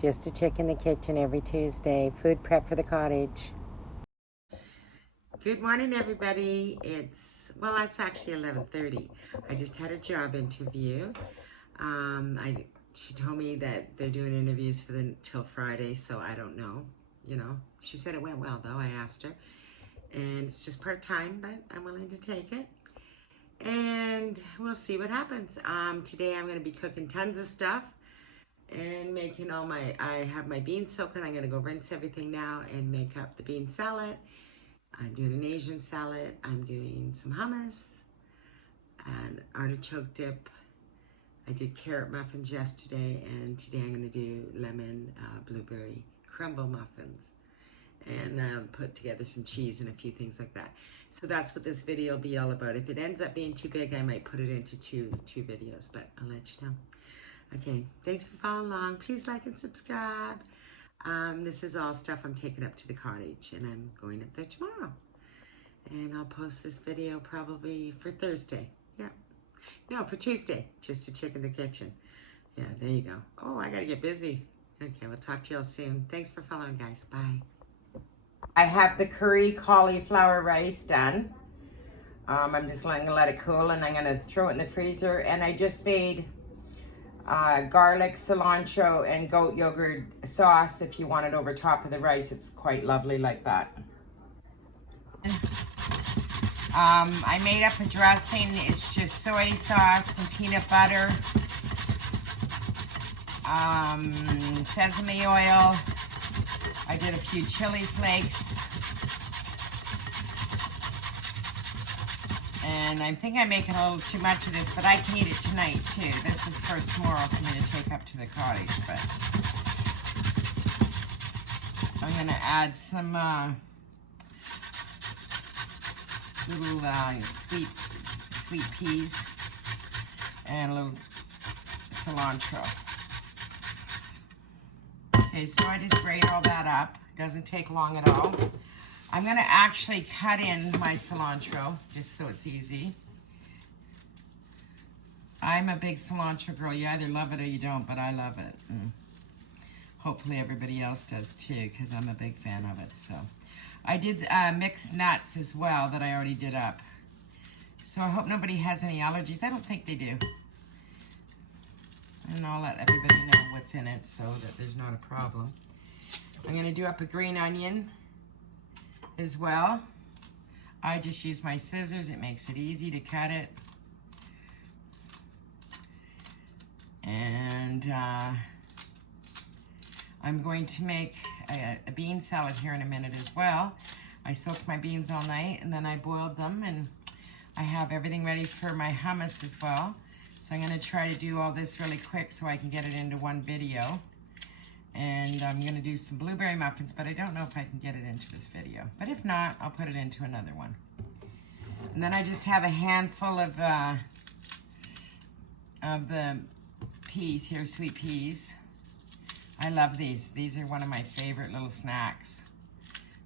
Just a chick in the kitchen every Tuesday. Food prep for the cottage. Good morning, everybody. It's actually 11:30. I just had a job interview. She told me that they're doing interviews till Friday, so I don't know. She said it went well though. I asked her, and it's just part-time, but I'm willing to take it. And we'll see what happens. Today I'm going to be cooking tons of stuff and making I have my beans soaking. I'm going to go rinse everything now and make up the bean salad. I'm doing an Asian salad. I'm doing some hummus and artichoke dip. I did carrot muffins yesterday, and today I'm going to do lemon blueberry crumble muffins and put together some cheese and a few things like that. So that's what this video will be all about. If it ends up being too big, I might put it into two videos, but I'll let you know. Okay, thanks for following along. Please like and subscribe. This is all stuff I'm taking up to the cottage, and I'm going up there tomorrow. And I'll post this video probably for Thursday. Yeah. No, for Tuesday. Just a chick in the kitchen. Yeah, there you go. Oh, I gotta get busy. Okay, we'll talk to y'all soon. Thanks for following, guys. Bye. I have the curry cauliflower rice done. I'm just going to let it cool, and I'm going to throw it in the freezer. And I just made garlic, cilantro, and goat yogurt sauce. If you want it over top of the rice, it's quite lovely like that. I made up a dressing. It's just soy sauce and peanut butter, sesame oil. I did a few chili flakes. And I think I'm making a little too much of this, but I can eat it tonight too. This is for tomorrow for me to take up to the cottage, but I'm gonna add some little sweet peas and a little cilantro. Okay, so I just grate all that up. Doesn't take long at all. I'm gonna actually cut in my cilantro just so it's easy. I'm a big cilantro girl. You either love it or you don't, but I love it. Hopefully everybody else does too, because I'm a big fan of it. So I did mixed nuts as well that I already did up. So I hope nobody has any allergies. I don't think they do. And I'll let everybody know what's in it so that there's not a problem. I'm gonna do up a green onion as well. I just use my scissors. It makes it easy to cut it. And I'm going to make a bean salad here in a minute as well. I soaked my beans all night and then I boiled them, and I have everything ready for my hummus as well. So I'm going to try to do all this really quick so I can get it into one video. And I'm going to do some blueberry muffins, but I don't know if I can get it into this video. But if not, I'll put it into another one. And then I just have a handful of the peas here, sweet peas. I love these. These are one of my favorite little snacks.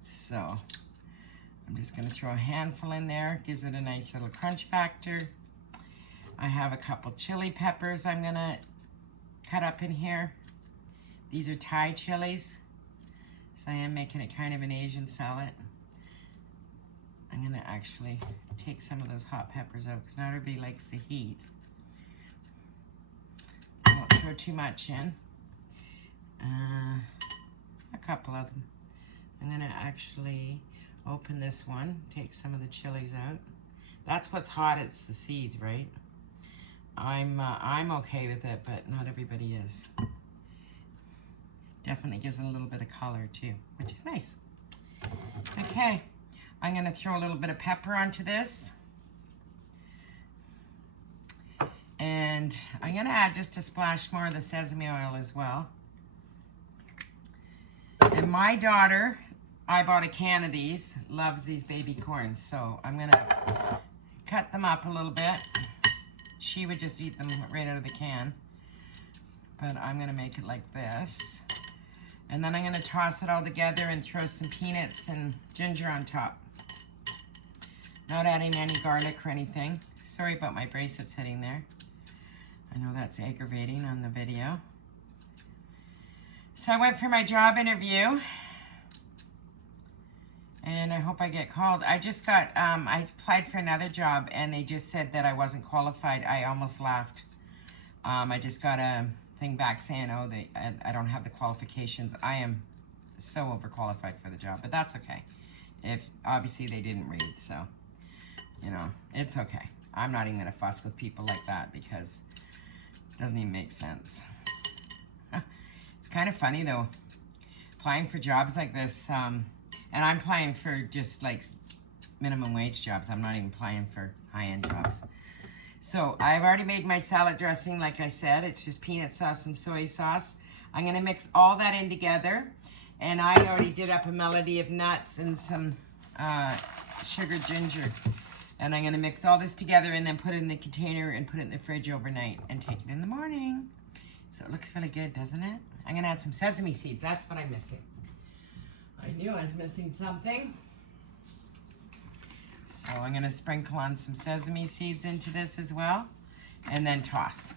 So I'm just going to throw a handful in there. Gives it a nice little crunch factor. I have a couple chili peppers I'm going to cut up in here. These are Thai chilies, so I am making it kind of an Asian salad. I'm gonna actually take some of those hot peppers out because not everybody likes the heat. I won't throw too much in. A couple of them. I'm gonna actually open this one, take some of the chilies out. That's what's hot, it's the seeds, right? I'm okay with it, but not everybody is. Definitely gives it a little bit of color too, which is nice. Okay, I'm gonna throw a little bit of pepper onto this. And I'm gonna add just a splash more of the sesame oil as well. And my daughter, I bought a can of these, loves these baby corns, so I'm gonna cut them up a little bit. She would just eat them right out of the can, but I'm gonna make it like this. And then I'm gonna toss it all together and throw some peanuts and ginger on top. Not adding any garlic or anything. Sorry about my bracelets hitting there. I know that's aggravating on the video. So I went for my job interview, and I hope I get called. I just got, I applied for another job, and they just said that I wasn't qualified. I almost laughed. I just got a thing back saying, oh, I don't have the qualifications. I am so overqualified for the job, but that's okay. If obviously they didn't read, so, you know, it's okay. I'm not even gonna fuss with people like that because it doesn't even make sense. It's kind of funny though, applying for jobs like this, and I'm applying for just like minimum wage jobs. I'm not even applying for high-end jobs. So I've already made my salad dressing, like I said. It's just peanut sauce and soy sauce. I'm gonna mix all that in together. And I already did up a melody of nuts and some sugar ginger. And I'm gonna mix all this together and then put it in the container and put it in the fridge overnight and take it in the morning. So it looks really good, doesn't it? I'm gonna add some sesame seeds. That's what I'm missing. I knew I was missing something. So I'm gonna sprinkle on some sesame seeds into this as well, and then toss.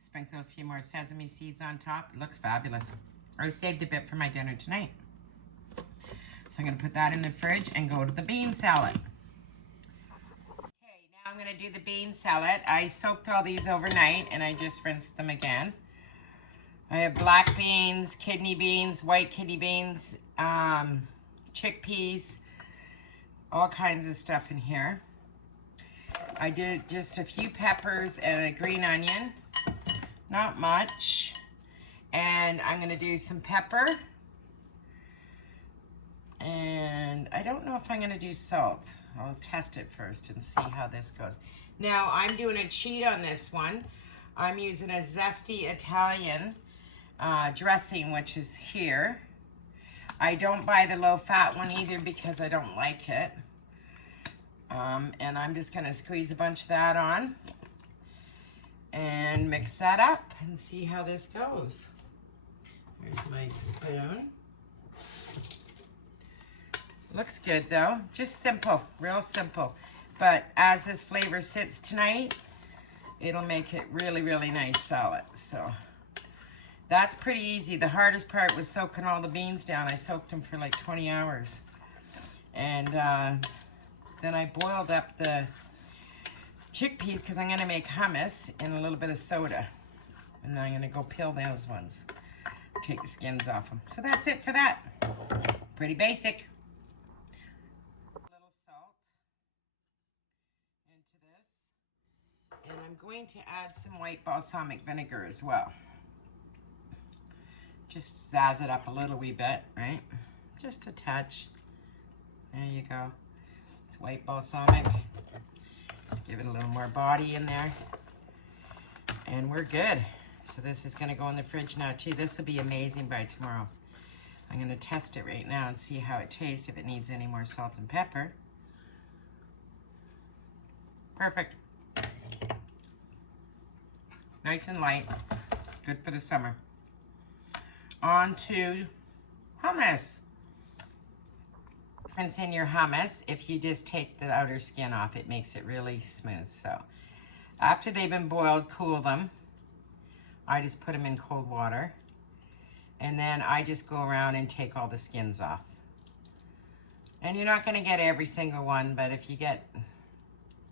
Sprinkle a few more sesame seeds on top. It looks fabulous. I saved a bit for my dinner tonight. So I'm gonna put that in the fridge and go to the bean salad. Okay, now I'm gonna do the bean salad. I soaked all these overnight and I just rinsed them again. I have black beans, kidney beans, white kidney beans, chickpeas, all kinds of stuff in here. I did just a few peppers and a green onion, not much. And I'm gonna do some pepper. And I don't know if I'm gonna do salt. I'll test it first and see how this goes. Now I'm doing a cheat on this one. I'm using a Zesty Italian dressing, which is here. I don't buy the low-fat one either because I don't like it. And I'm just gonna squeeze a bunch of that on and mix that up and see how this goes. There's my spoon. Looks good though, just simple, real simple. But as this flavor sits tonight, it'll make it really, really nice salad. So that's pretty easy. The hardest part was soaking all the beans down. I soaked them for like 20 hours. And then I boiled up the chickpeas because I'm gonna make hummus and a little bit of soda. And then I'm gonna go peel those ones. Take the skins off them. So that's it for that. Pretty basic. A little salt into this. And I'm going to add some white balsamic vinegar as well. Just zazz it up a little wee bit, right? Just a touch. There you go. It's white balsamic. Let's give it a little more body in there. And we're good. So this is gonna go in the fridge now too. This will be amazing by tomorrow. I'm gonna test it right now and see how it tastes, if it needs any more salt and pepper. Perfect. Nice and light. Good for the summer. On to hummus. Difference in your hummus, if you just take the outer skin off, it makes it really smooth. So after they've been boiled, cool them. I just put them in cold water. And then I just go around and take all the skins off. And you're not gonna get every single one, but if you get,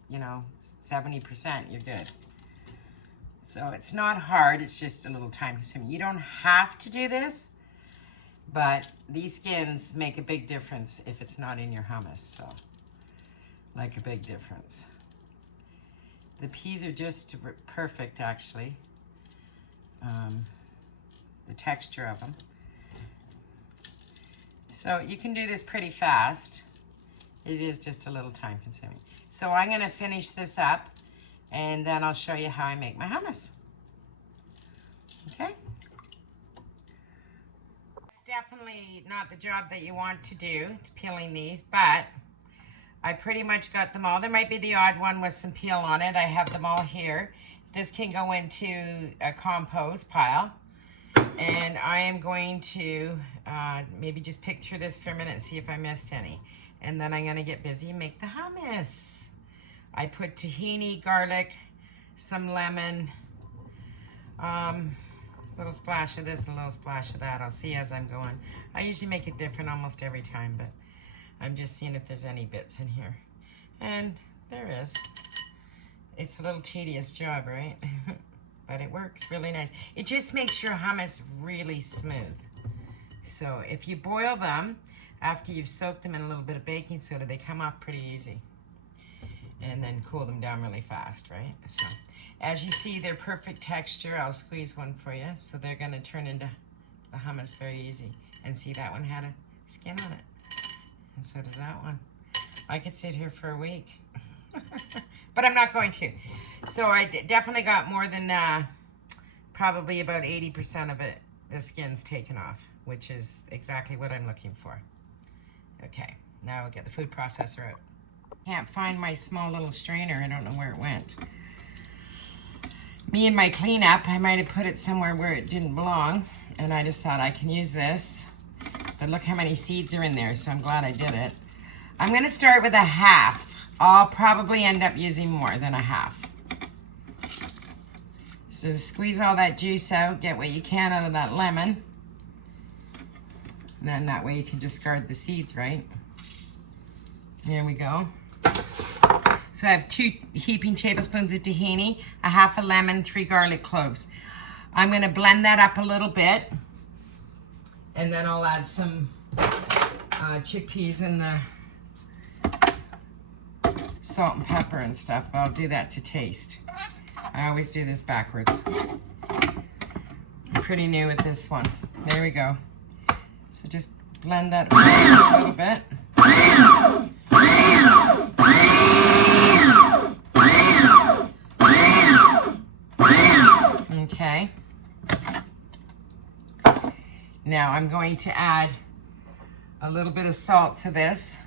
you know, 70%, you're good. So it's not hard, it's just a little time consuming. You don't have to do this, but these skins make a big difference if it's not in your hummus, so like a big difference. The peas are just perfect, actually. The texture of them. So you can do this pretty fast. It is just a little time consuming. So I'm gonna finish this up and then I'll show you how I make my hummus. Okay? It's definitely not the job that you want to do, peeling these, but I pretty much got them all. There might be the odd one with some peel on it. I have them all here. This can go into a compost pile. And I am going to maybe just pick through this for a minute and see if I missed any. And then I'm gonna get busy and make the hummus. I put tahini, garlic, some lemon, what little splash of this, a little splash of that. I'll see as I'm going. I usually make it different almost every time, but I'm just seeing if there's any bits in here. And there is. It's a little tedious job, right? But it works really nice. It just makes your hummus really smooth. So if you boil them, after you've soaked them in a little bit of baking soda, they come off pretty easy. And then cool them down really fast, right? So as you see, they're perfect texture. I'll squeeze one for you. So they're gonna turn into the hummus very easy. And see, that one had a skin on it. And so does that one. I could sit here for a week. But I'm not going to. So I definitely got more than probably about 80% of it, the skin's taken off, which is exactly what I'm looking for. Okay, now I'll get the food processor out. Can't find my small little strainer. I don't know where it went. Me and my cleanup, I might have put it somewhere where it didn't belong, and I just thought I can use this. But look how many seeds are in there, so I'm glad I did it. I'm gonna start with a half. I'll probably end up using more than a half. So squeeze all that juice out, get what you can out of that lemon. And then that way you can discard the seeds, right? There we go. So I have 2 heaping tablespoons of tahini, a half a lemon, 3 garlic cloves. I'm gonna blend that up a little bit. And then I'll add some chickpeas and the salt and pepper and stuff. I'll do that to taste. I always do this backwards. I'm pretty new at this one. There we go. So just blend that a little bit. Okay. Now I'm going to add a little bit of salt to this.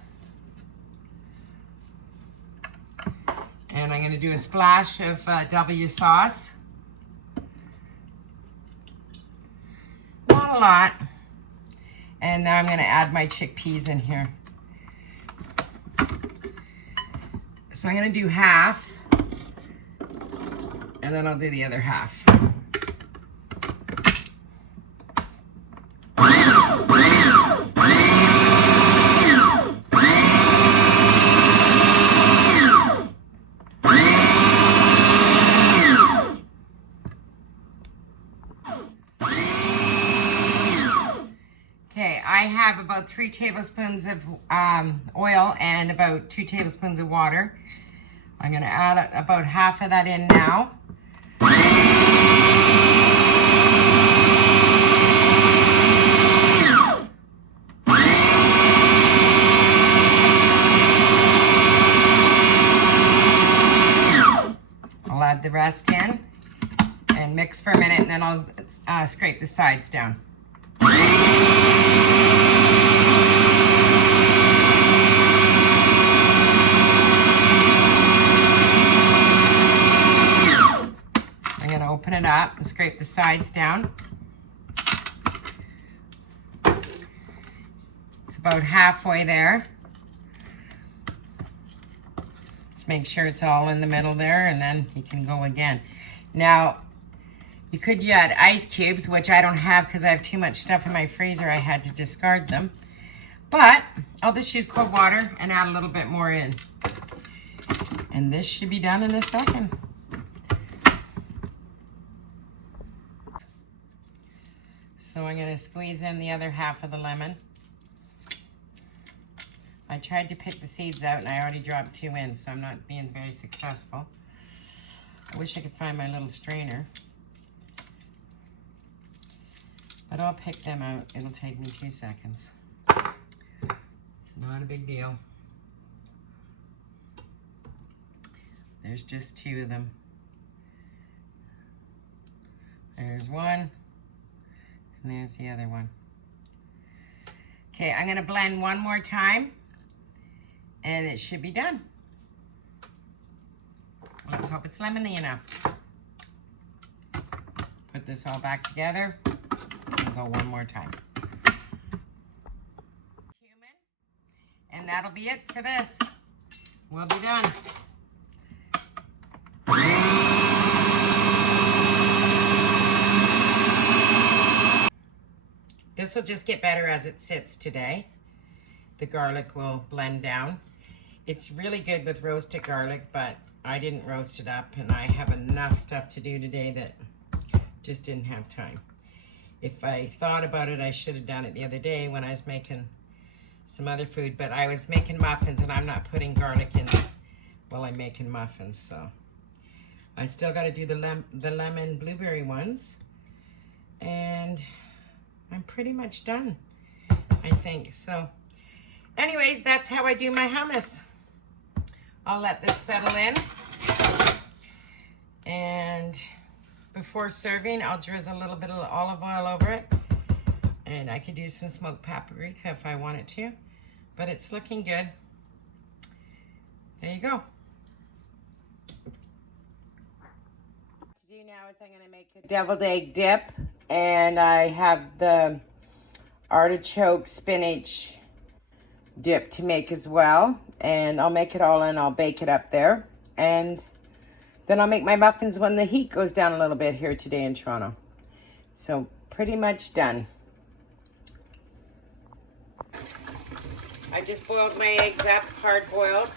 And I'm going to do a splash of W sauce. Not a lot. And now I'm going to add my chickpeas in here. So I'm going to do half. And then I'll do the other half. I have about 3 tablespoons of oil and about 2 tablespoons of water. I'm going to add about half of that in now. I'll add the rest in and mix for a minute, and then I'll scrape the sides down. Open it up and scrape the sides down. It's about halfway there. Just make sure it's all in the middle there, and then you can go again. Now, you could add ice cubes, which I don't have because I have too much stuff in my freezer. I had to discard them. But I'll just use cold water and add a little bit more in. And this should be done in a second. So I'm going to squeeze in the other half of the lemon. I tried to pick the seeds out and I already dropped 2 in, so I'm not being very successful. I wish I could find my little strainer. But I'll pick them out. It'll take me 2 seconds. It's not a big deal. There's just 2 of them. There's one. And there's the other one. Okay, I'm going to blend one more time, and it should be done. Let's hope it's lemony enough. Put this all back together and go one more time. Cumin, and that'll be it for this. We'll be done. This will just get better as it sits today. The garlic will blend down. It's really good with roasted garlic, but I didn't roast it up, and I have enough stuff to do today that just didn't have time. If I thought about it, I should have done it the other day when I was making some other food, but I was making muffins, and I'm not putting garlic in while I'm making muffins, so. I still got to do the lemon blueberry ones, and I'm pretty much done, I think. So anyways, that's how I do my hummus. I'll let this settle in, and before serving, I'll drizzle a little bit of olive oil over it, and I could do some smoked paprika if I wanted to, but it's looking good. There you go. Now is I'm going to make a deviled egg dip, and I have the artichoke spinach dip to make as well, and I'll make it all and I'll bake it up there, and then I'll make my muffins when the heat goes down a little bit here today in Toronto. So pretty much done. I just boiled my eggs up, hard boiled.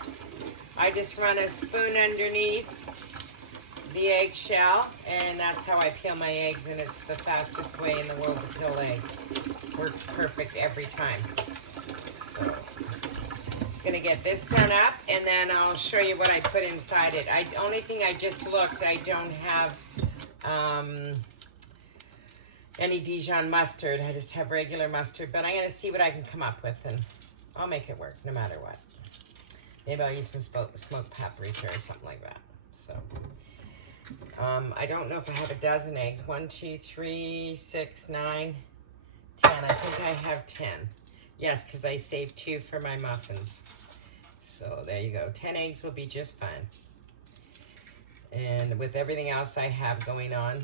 I just run a spoon underneath the eggshell, and that's how I peel my eggs, and it's the fastest way in the world to peel eggs. Works perfect every time. So, just gonna get this done up, and then I'll show you what I put inside it. Only thing I just looked, I don't have any Dijon mustard. I just have regular mustard, but I'm gonna see what I can come up with, and I'll make it work no matter what. Maybe I'll use some smoked paprika or something like that. So. I don't know if I have a dozen eggs. 1, 2, 3, 6, 9, 10. I think I have 10. Yes, because I saved 2 for my muffins. So there you go. 10 eggs will be just fine. And with everything else I have going on,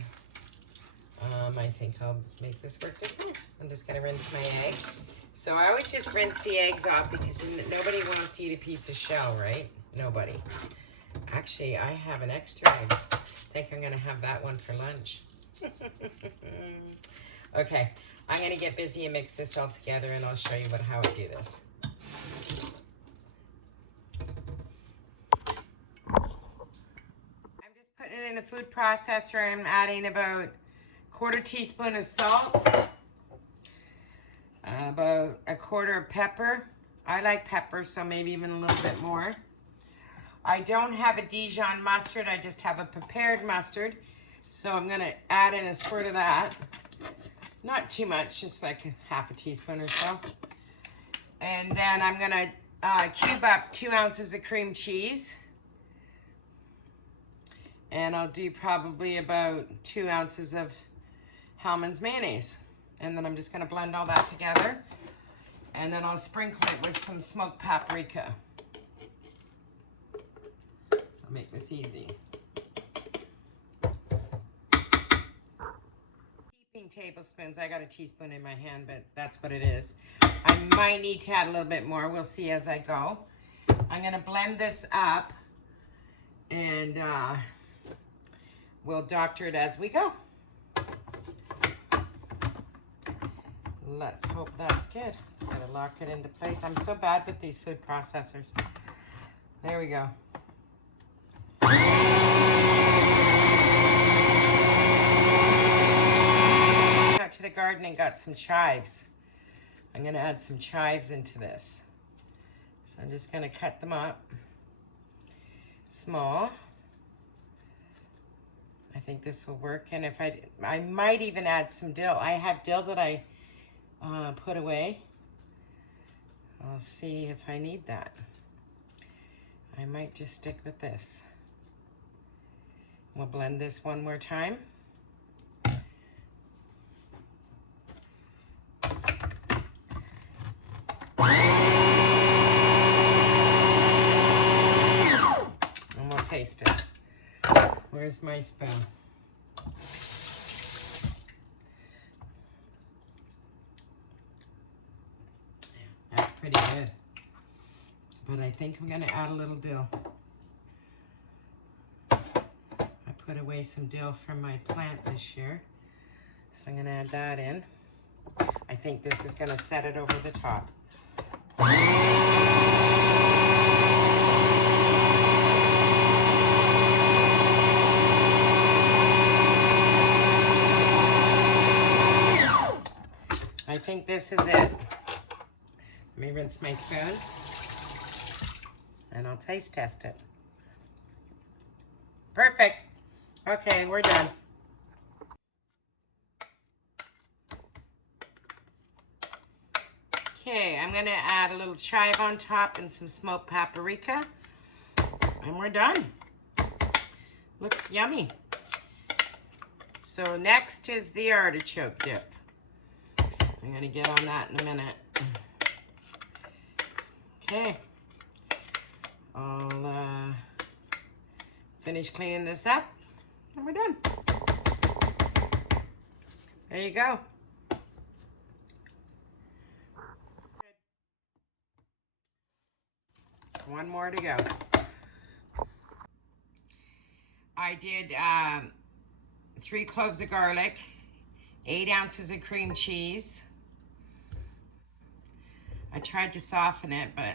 I think I'll make this work just fine. I'm just going to rinse my egg. So I always just rinse the eggs off because nobody wants to eat a piece of shell, right? Nobody. Actually, I have an extra egg. I think I'm going to have that one for lunch. Okay, I'm going to get busy and mix this all together, and I'll show you how I do this. I'm just putting it in the food processor. I'm adding about 1/4 teaspoon of salt, about 1/4 of pepper. I like pepper, so maybe even a little bit more. I don't have a Dijon mustard, I just have a prepared mustard. So I'm gonna add in a squirt of that. Not too much, just like 1/2 teaspoon or so. And then I'm gonna cube up 2 ounces of cream cheese. And I'll do probably about 2 ounces of Hellmann's mayonnaise. And then I'm just gonna blend all that together. And then I'll sprinkle it with some smoked paprika. Make this easy. Heaping tablespoons. I got a teaspoon in my hand, but that's what it is. I might need to add a little bit more. We'll see as I go. I'm going to blend this up, and we'll doctor it as we go. Let's hope that's good. Gotta lock it into place. I'm so bad with these food processors. There we go. Out to the garden and got some chives. I'm going to add some chives into this. So I'm just going to cut them up small. I think this will work. And if I might even add some dill. I have dill that I put away. I'll see if I need that. I might just stick with this. We'll blend this one more time. And we'll taste it. Where's my spoon? That's pretty good. But I think I'm going to add a little dill. I put away some dill from my plant this year. So I'm going to add that in. I think this is gonna set it over the top. I think this is it. Let me rinse my spoon and I'll taste test it. Perfect. Okay, we're done. Okay, I'm gonna add a little chive on top and some smoked paprika, and we're done. Looks yummy. So next is the artichoke dip. I'm gonna get on that in a minute. Okay, I'll finish cleaning this up, and we're done. There you go. One more to go. I did 3 cloves of garlic, 8 ounces of cream cheese. I tried to soften it, but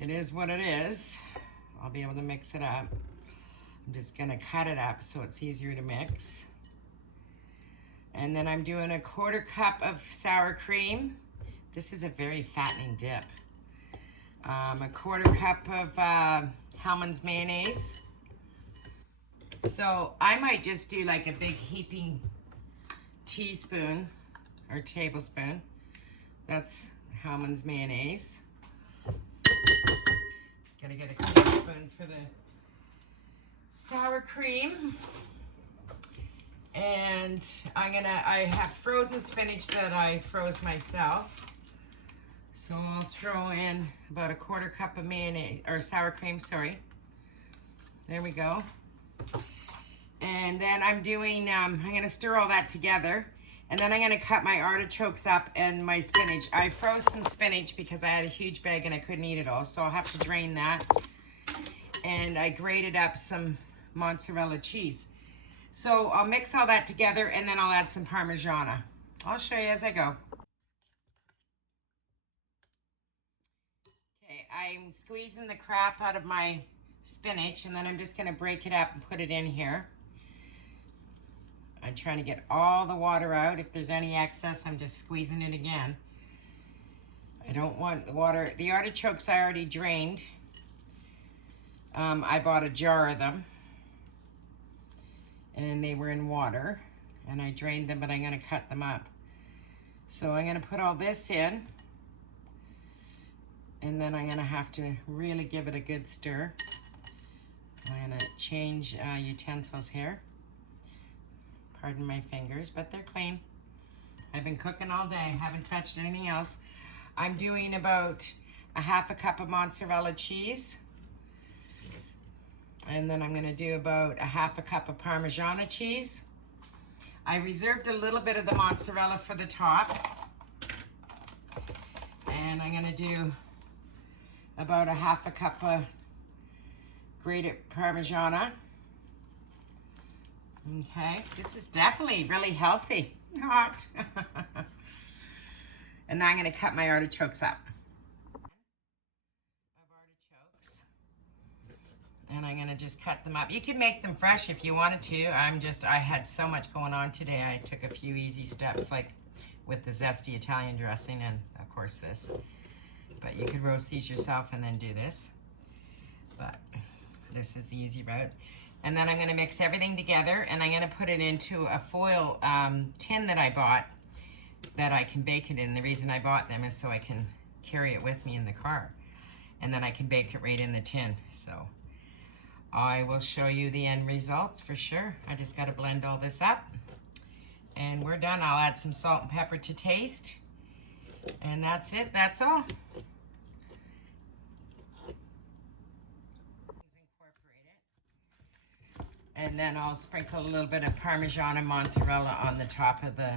it is what it is. I'll be able to mix it up. I'm just gonna cut it up so it's easier to mix. And then I'm doing a 1/4 cup of sour cream. This is a very fattening dip. A 1/4 cup of Hellmann's mayonnaise. So I might just do like a big heaping teaspoon or tablespoon. That's Hellmann's mayonnaise. Just gotta get a tablespoon for the sour cream. And I have frozen spinach that I froze myself. So I'll throw in about a 1/4 cup of mayonnaise, or sour cream, sorry. There we go. And then I'm doing, I'm gonna stir all that together. And then I'm gonna cut my artichokes up and my spinach. I froze some spinach because I had a huge bag and I couldn't eat it all. So I'll have to drain that. And I grated up some mozzarella cheese. So I'll mix all that together and then I'll add some Parmigiana. I'll show you as I go. Okay, I'm squeezing the crap out of my spinach and then I'm just gonna break it up and put it in here. I'm trying to get all the water out. If there's any excess, I'm just squeezing it again. I don't want the water. The artichokes I already drained. I bought a jar of them. And they were in water. And I drained them, but I'm going to cut them up. So I'm going to put all this in. And then I'm going to have to really give it a good stir. I'm going to change utensils here. Pardon my fingers, but they're clean. I've been cooking all day, haven't touched anything else. I'm doing about a 1/2 cup of mozzarella cheese. And then I'm gonna do about a 1/2 cup of Parmigiana cheese. I reserved a little bit of the mozzarella for the top. And I'm gonna do about a 1/2 cup of grated Parmigiana. Okay, this is definitely really healthy. Not. And now I'm going to cut my artichokes up. Artichokes. And I'm going to just cut them up. You can make them fresh if you wanted to. I had so much going on today. I took a few easy steps, like with the Zesty Italian dressing and, of course, this. But you could roast these yourself and then do this. But this is the easy route. And then I'm going to mix everything together and I'm going to put it into a foil tin that I bought that I can bake it in. The reason I bought them is so I can carry it with me in the car. And then I can bake it right in the tin. So I will show you the end results for sure. I just got to blend all this up. And we're done. I'll add some salt and pepper to taste. And that's it. That's all. And then I'll sprinkle a little bit of Parmesan and mozzarella on the top of the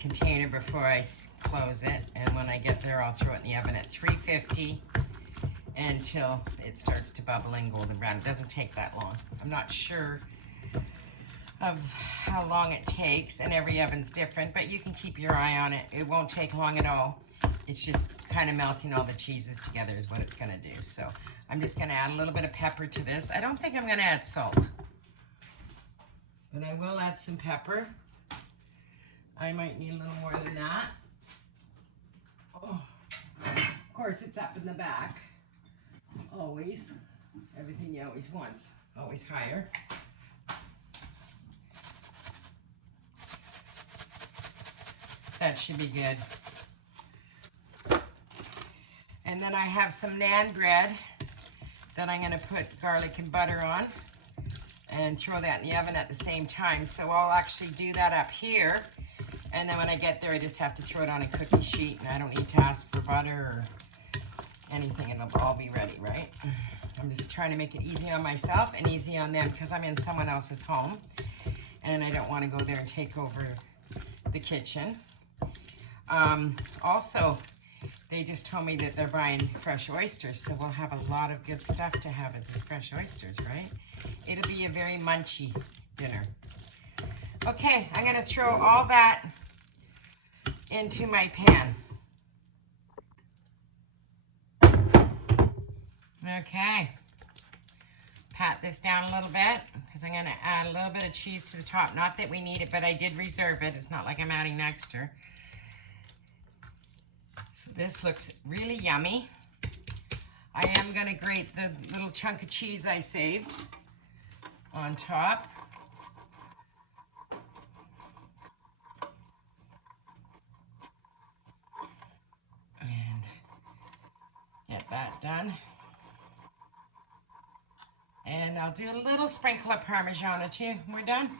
container before I close it. And when I get there, I'll throw it in the oven at 350 until it starts to bubble and golden brown. It doesn't take that long. I'm not sure. of how long it takes, and every oven's different, but you can keep your eye on it. It won't take long at all. It's just kind of melting all the cheeses together is what it's gonna do. So I'm just gonna add a little bit of pepper to this. I don't think I'm gonna add salt, but I will add some pepper. I might need a little more than that. Oh, of course it's up in the back, always. Everything you always want's always higher. That should be good. And then I have some naan bread that I'm gonna put garlic and butter on and throw that in the oven at the same time. So I'll actually do that up here. And then when I get there, I just have to throw it on a cookie sheet, and I don't need to ask for butter or anything. It'll all be ready, right? I'm just trying to make it easy on myself and easy on them because I'm in someone else's home and I don't want to go there and take over the kitchen. Also, they just told me that they're buying fresh oysters, so we'll have a lot of good stuff to have with these fresh oysters, right? It'll be a very munchy dinner. Okay, I'm gonna throw all that into my pan. Okay, pat this down a little bit because I'm gonna add a little bit of cheese to the top. Not that we need it, but I did reserve it. It's not like I'm adding extra. So this looks really yummy. I am gonna grate the little chunk of cheese I saved on top. And get that done. And I'll do a little sprinkle of Parmesan too. We're done.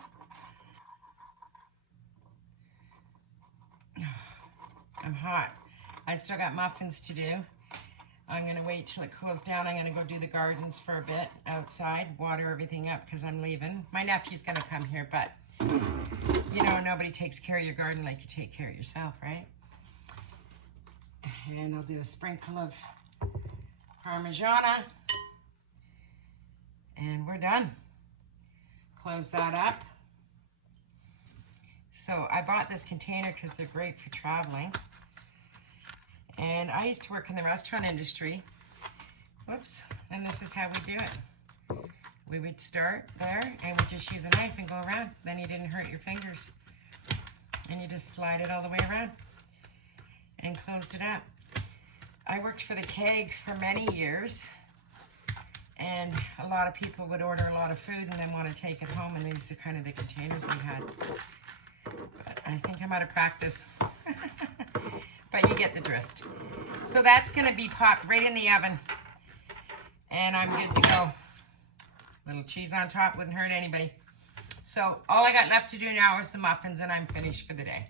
I'm hot. I still got muffins to do. I'm gonna wait till it cools down. I'm gonna go do the gardens for a bit outside, water everything up because I'm leaving. My nephew's gonna come here, but you know, nobody takes care of your garden like you take care of yourself, right? And I'll do a sprinkle of Parmesan. And we're done. Close that up. So I bought this container because they're great for traveling. And I used to work in the restaurant industry. Whoops, and this is how we do it. We would start there and we just use a knife and go around. Then you didn't hurt your fingers. And you just slide it all the way around and closed it up. I worked for the Keg for many years. And a lot of people would order a lot of food and then want to take it home, and these are kind of the containers we had. But I think I'm out of practice. But you get the gist. So that's going to be popped right in the oven. And I'm good to go. Little cheese on top wouldn't hurt anybody. So all I got left to do now is the muffins, and I'm finished for the day.